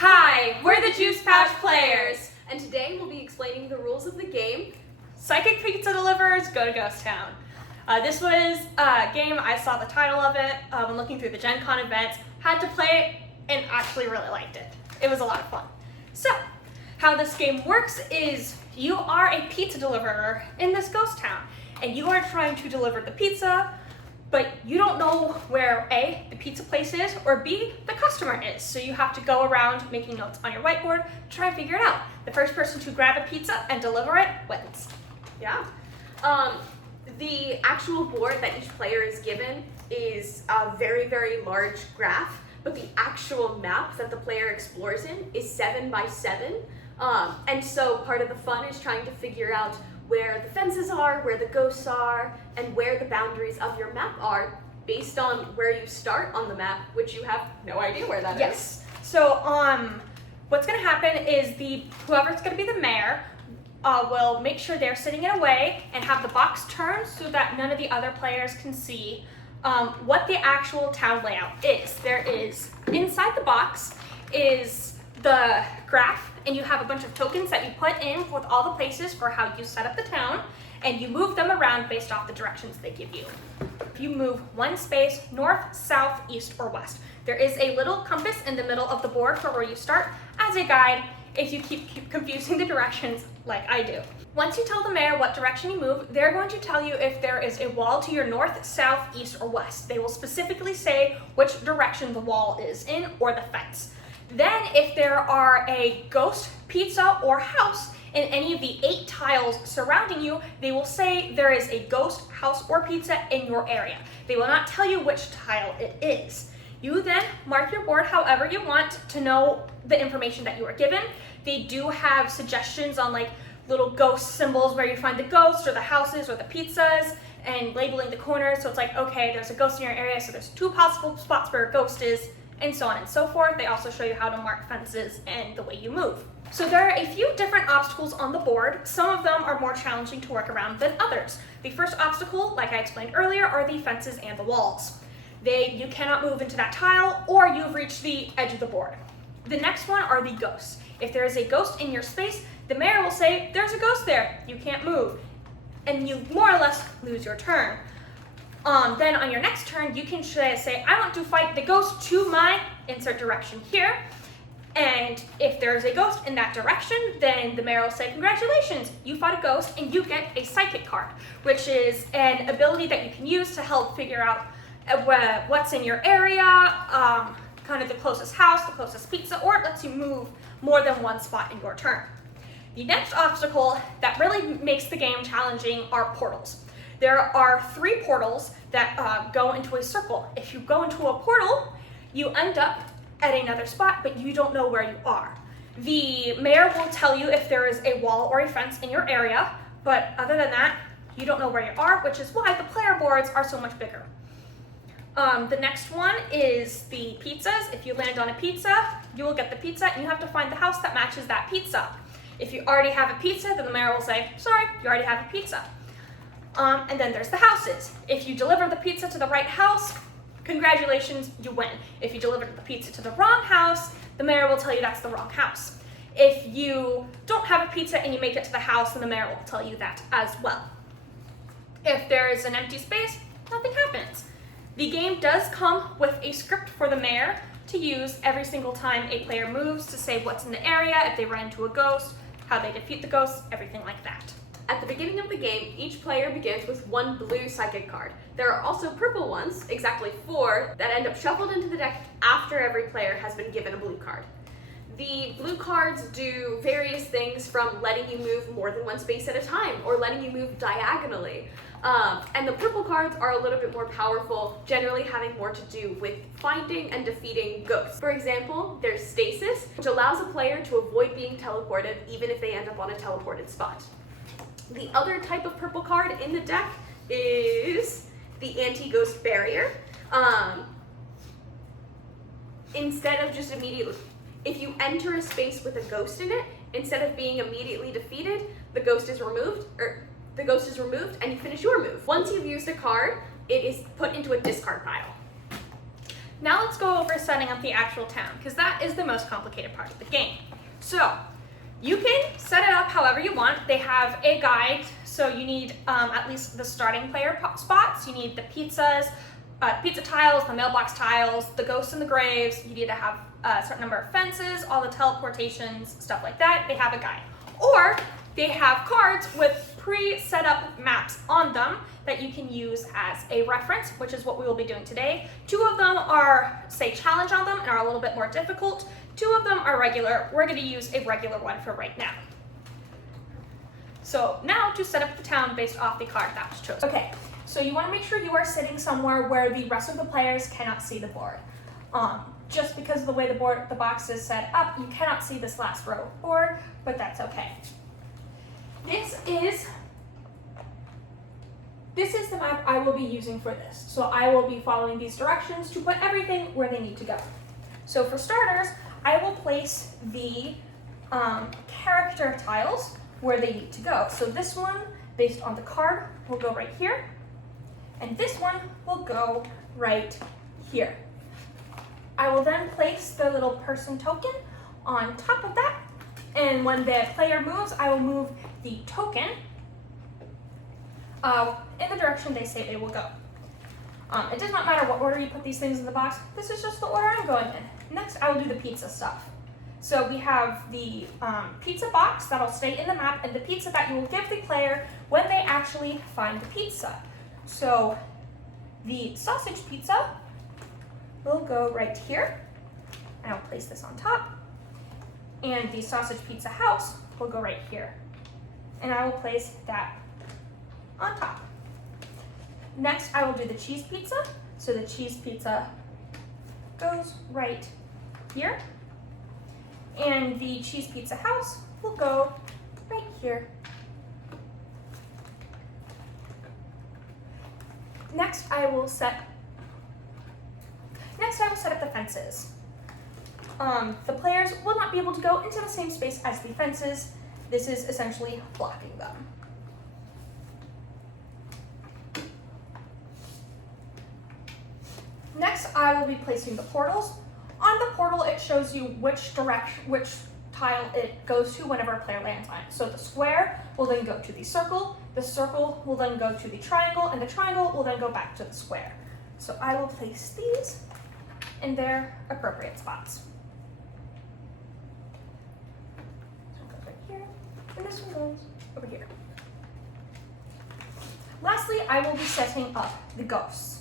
Hi, we're the Juice Pouch Players, and today we'll be explaining the rules of the game. Psychic Pizza Delivers Go to Ghost Town. This was a game, I saw the title of it when looking through the Gen Con events, had to play it, and actually really liked it. It was a lot of fun. So, how this game works is you are a pizza deliverer in this ghost town, and you are trying to deliver the pizza, but you don't know where A, the pizza place is, or B, the customer is. So you have to go around making notes on your whiteboard to try and figure it out. The first person to grab a pizza and deliver it wins. Yeah. The actual board that each player is given is a very, very large graph, but the actual map that the player explores in is 7 by 7. And so part of the fun is trying to figure out where the fences are, where the ghosts are, and where the boundaries of your map are based on where you start on the map, which you have no idea where that is. Yes. So what's going to happen is whoever's going to be the mayor will make sure they're sitting in a way and have the box turned so that none of the other players can see what the actual town layout is. There is, inside the box is the graph, and you have a bunch of tokens that you put in with all the places for how you set up the town, and you move them around based off the directions they give you. If you move one space north, south, east, or west, there is a little compass in the middle of the board for where you start as a guide if you keep confusing the directions like I do. Once you tell the mayor what direction you move, they're going to tell you if there is a wall to your north, south, east, or west. They will specifically say which direction the wall is in or the fence. Then if there are a ghost pizza or house in any of the 8 tiles surrounding you, they will say there is a ghost house or pizza in your area. They will not tell you which tile it is. You then mark your board however you want to know the information that you are given. They do have suggestions on like little ghost symbols where you find the ghosts or the houses or the pizzas and labeling the corners. So it's like, okay, there's a ghost in your area, so there's 2 possible spots where a ghost is, and so on and so forth. They also show you how to mark fences and the way you move. So there are a few different obstacles on the board. Some of them are more challenging to work around than others. The first obstacle, like I explained earlier, are the fences and the walls. You cannot move into that tile or you've reached the edge of the board. The next one are the ghosts. If there is a ghost in your space, the mayor will say, there's a ghost there, you can't move. And you more or less lose your turn. Then on your next turn, you can say, I want to fight the ghost to my insert direction here. And if there's a ghost in that direction, then the mayor will say, congratulations, you fought a ghost and you get a psychic card, which is an ability that you can use to help figure out what's in your area, kind of the closest house, the closest pizza, or it lets you move more than one spot in your turn. The next obstacle that really makes the game challenging are portals. There are 3 portals that go into a circle. If you go into a portal, you end up at another spot, but you don't know where you are. The mayor will tell you if there is a wall or a fence in your area, but other than that, you don't know where you are, which is why the player boards are so much bigger. The next one is the pizzas. If you land on a pizza, you will get the pizza, and you have to find the house that matches that pizza. If you already have a pizza, then the mayor will say, sorry, you already have a pizza. And then there's the houses. If you deliver the pizza to the right house, congratulations, you win. If you deliver the pizza to the wrong house, the mayor will tell you that's the wrong house. If you don't have a pizza and you make it to the house, then the mayor will tell you that as well. If there is an empty space, nothing happens. The game does come with a script for the mayor to use every single time a player moves to say what's in the area, if they run into a ghost, how they defeat the ghost, everything like that. At the beginning of the game, each player begins with 1 blue psychic card. There are also purple ones, exactly 4, that end up shuffled into the deck after every player has been given a blue card. The blue cards do various things from letting you move more than 1 space at a time or letting you move diagonally. And the purple cards are a little bit more powerful, generally having more to do with finding and defeating ghosts. For example, there's Stasis, which allows a player to avoid being teleported even if they end up on a teleported spot. The other type of purple card in the deck is the Anti-Ghost Barrier. Instead of just immediately, if you enter a space with a ghost in it, instead of being immediately defeated, the ghost is removed and you finish your move. Once you've used a card, it is put into a discard pile. Now let's go over setting up the actual town, because that is the most complicated part of the game. So, you can set it up however you want. They have a guide, so you need at least the starting player spots. You need the pizzas, pizza tiles, the mailbox tiles, the ghosts and the graves. You need to have a certain number of fences, all the teleportations, stuff like that. They have a guide. Or they have cards with pre-set up maps on them that you can use as a reference, which is what we will be doing today. 2 of them are, say, challenge on them and are a little bit more difficult. 2 of them are regular. We're going to use a regular one for right now. So now to set up the town based off the card that was chosen. Okay, so you want to make sure you are sitting somewhere where the rest of the players cannot see the board. Just because of the way the box is set up, you cannot see this last row of board, but that's okay. This is the map I will be using for this. So I will be following these directions to put everything where they need to go. So for starters, I will place the character tiles where they need to go. So this one, based on the card, will go right here. And this one will go right here. I will then place the little person token on top of that. And when the player moves, I will move the token in the direction they say they will go. It does not matter what order you put these things in the box. This is just the order I'm going in. Next, I will do the pizza stuff. So we have the pizza box that'll stay in the map and the pizza that you will give the player when they actually find the pizza. So the sausage pizza will go right here. And I'll place this on top. And the sausage pizza house will go right here. And I will place that on top. Next, I will do the cheese pizza. So the cheese pizza goes right here. And the cheese pizza house will go right here. Next, I will set up the fences. The players will not be able to go into the same space as the fences. This is essentially blocking them. Next, I will be placing the portals. On the portal, it shows you which tile it goes to whenever a player lands on it. So the square will then go to the circle will then go to the triangle, and the triangle will then go back to the square. So I will place these in their appropriate spots. This one goes right here, and this one goes over here. Lastly, I will be setting up the ghosts.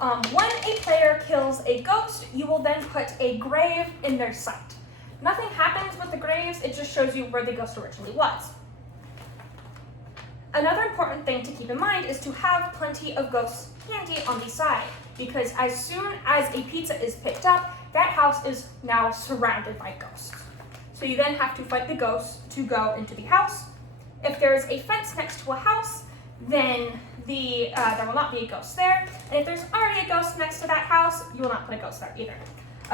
When a player kills a ghost, you will then put a grave in their sight. Nothing happens with the graves, it just shows you where the ghost originally was. Another important thing to keep in mind is to have plenty of ghosts handy on the side, because as soon as a pizza is picked up, that house is now surrounded by ghosts. So you then have to fight the ghosts to go into the house. If there is a fence next to a house, then there will not be a ghost there. And if there's already a ghost next to that house, you will not put a ghost there either.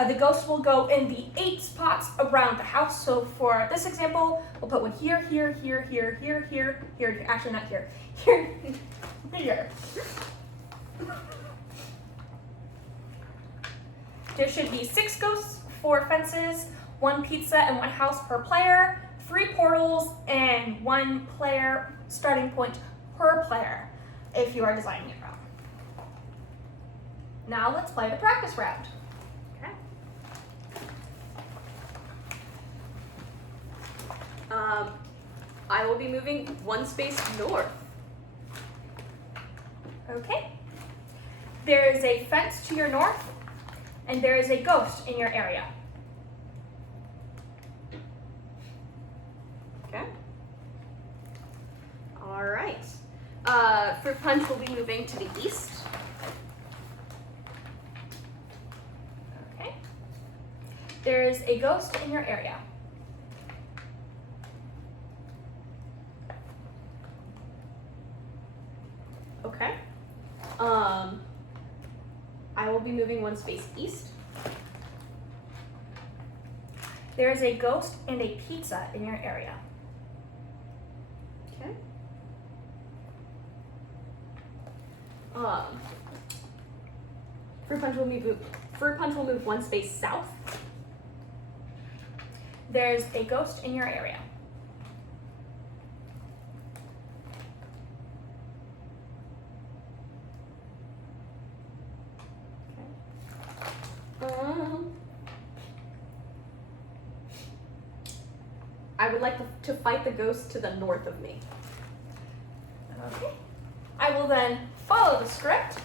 The ghost will go in the 8 spots around the house. So for this example, we'll put one here, here, here, here, here, here, here, actually not here, here, here. There should be 6 ghosts, 4 fences, 1 pizza, and 1 house per player, 3 portals, and 1 player starting point per player if you are designing it wrong. Now let's play the practice round. Okay. I will be moving 1 space north. Okay. There is a fence to your north, and there is a ghost in your area. Okay. All right. Fruit Punch will be moving to the east. Okay. There is a ghost in your area. Okay. I will be moving 1 space east. There is a ghost and a pizza in your area. Okay. Fruit Punch will be Fruit Punch will move one space south. There's a ghost in your area. I would like to fight the ghost to the north of me. Okay. I will then follow the script.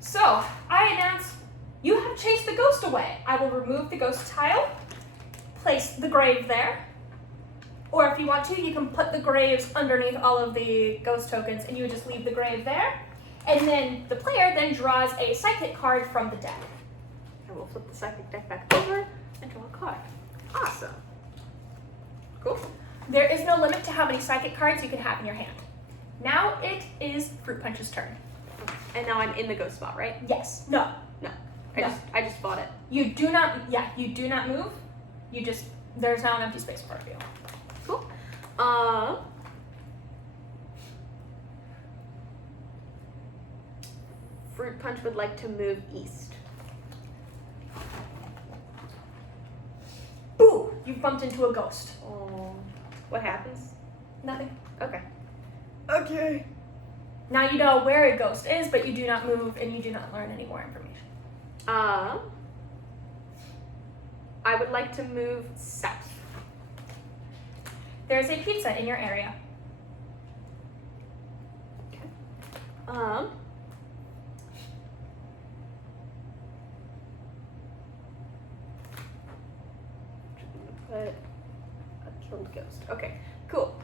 So, I announce you have chased the ghost away. I will remove the ghost tile, place the grave there, or if you want to, you can put the graves underneath all of the ghost tokens and you would just leave the grave there. And then the player then draws a psychic card from the deck. I will flip the psychic deck back over and draw a card. Awesome. Cool. There is no limit to how many psychic cards you can have in your hand. Now it is Fruit Punch's turn. And now I'm in the ghost spot, right? Yes. No. No. No. I just fought it. You do not, you do not move. You just, there's now an empty space in front of you. Cool. Fruit Punch would like to move east. Boo! You bumped into a ghost. Oh. What happens? Nothing. Okay. Okay. Now you know where a ghost is, but you do not move and you do not learn any more information. I would like to move south. There's a pizza in your area. Put a killed ghost. Okay, cool.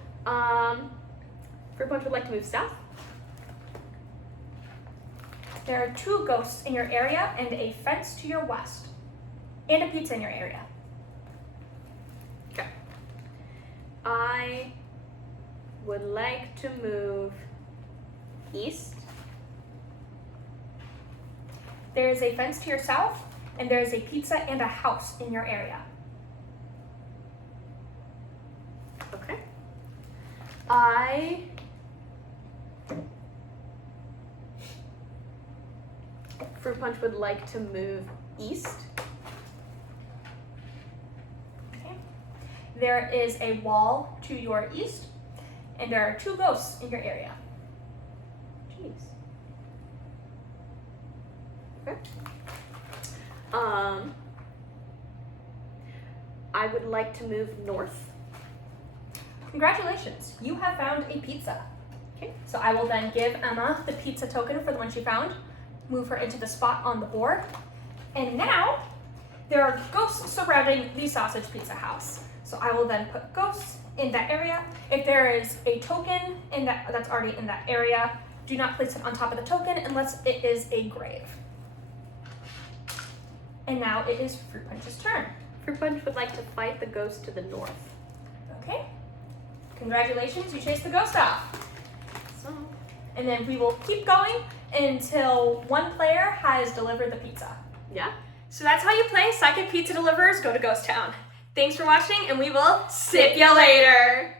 Fruit Punch would like to move south. There are 2 ghosts in your area and a fence to your west. And a pizza in your area. Okay. I would like to move east. There is a fence to your south, and there is a pizza and a house in your area. Okay. Fruit Punch would like to move east. Okay. There is a wall to your east, and there are 2 ghosts in your area. Jeez. Okay. I would like to move north. Congratulations, you have found a pizza. Okay, so I will then give Emma the pizza token for the one she found, move her into the spot on the board, and now there are ghosts surrounding the sausage pizza house. So I will then put ghosts in that area. If there is a token in that's already in that area, do not place it on top of the token unless it is a grave. And now it is Fruit Punch's turn. Fruit Punch would like to fight the ghost to the north. Okay, congratulations, you chased the ghost off. So, And then we will keep going until one player has delivered the pizza. yeah. So that's how you play Psychic Pizza Deliverers Go to Ghost Town. Thanks for watching, and we will sip ya later!